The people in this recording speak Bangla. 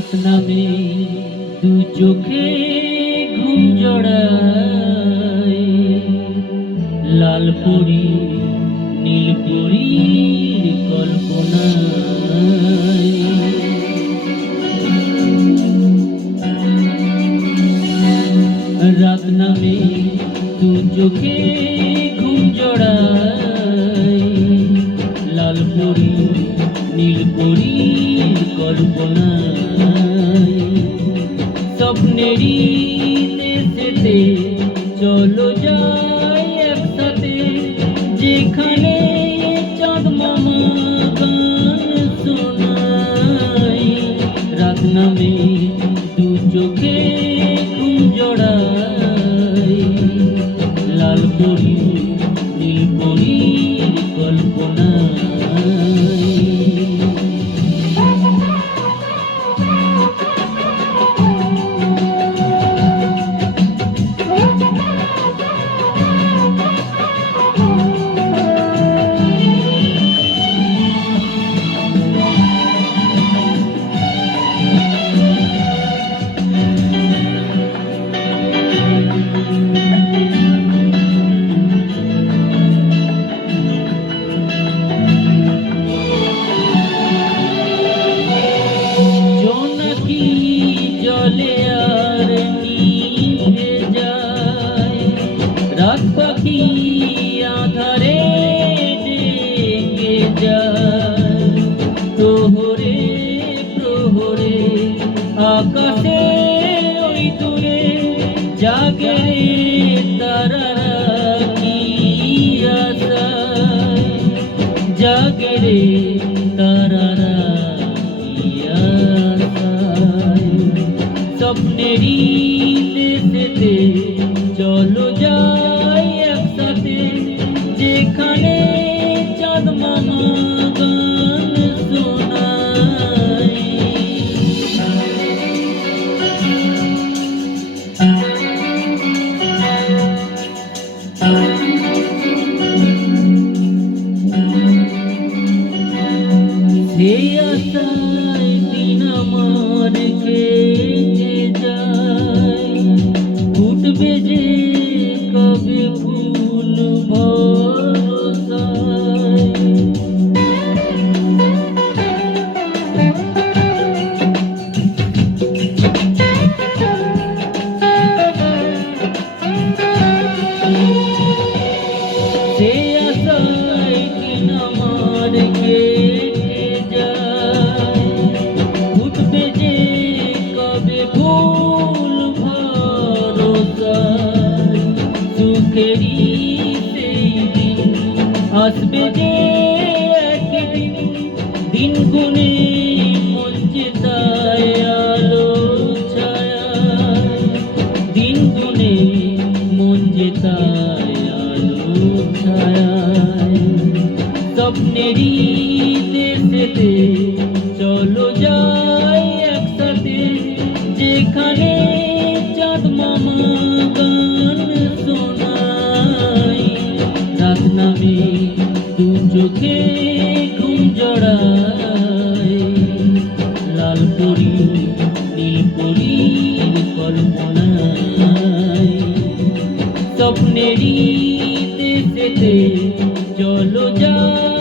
রাত নামে দু চোখে ঘুম জড়ায়, লাল পরি নীল পরীর কল্পনায়। রাত নামে দু চোখে ঘুম জড়ায়, লাল পরি নীল পরীর কল্পনায়। স্বপ্নেরই দেশেতে চলো যাই একসাথে, যেখানে চাঁদ মামা গান শোনায়। রাত নামে দু চোখে ঘুম জড়ায়, লাল পরি নীল পরীর কল্পনায়। জলে আর নিভে যায়, রাত পাখি আধারে ডেকে যায়। প্রহরে প্রহরে আকাশে ওই দূরে জাগে তারারা কি আশায়, জাগে রে তারারা কি আশায়। স্বপ্নেরই দেশেতে চলো যাই একসাথে, যেখানে চাঁদ মামা গান শোনায়। সেই আশায় দিন আমার কেটে যায়, ফুটবে যে কবে ফুল ভরসায়। সেই আশায় দিন আমার কেটে যায়, ফুটবে যে কবে ফুল ভরসায়। সুখেরই সেই দিন আসবে যে একদিন, দিন গুনে মন চেতায় আলো ছায়ায়। দিন গুনে মন চেতায় আলো ছায়ায়। স্বপ্নেরই দেশেতে চলো যাই একসাথে, যেখানে চাঁদ মামা গান শোনায়। রাত নামে দু চোখে ঘুম জড়ায়, লাল পরি নীল পরীর কল্পনায়। স্বপ্নেরই দেশেতে চলো যাই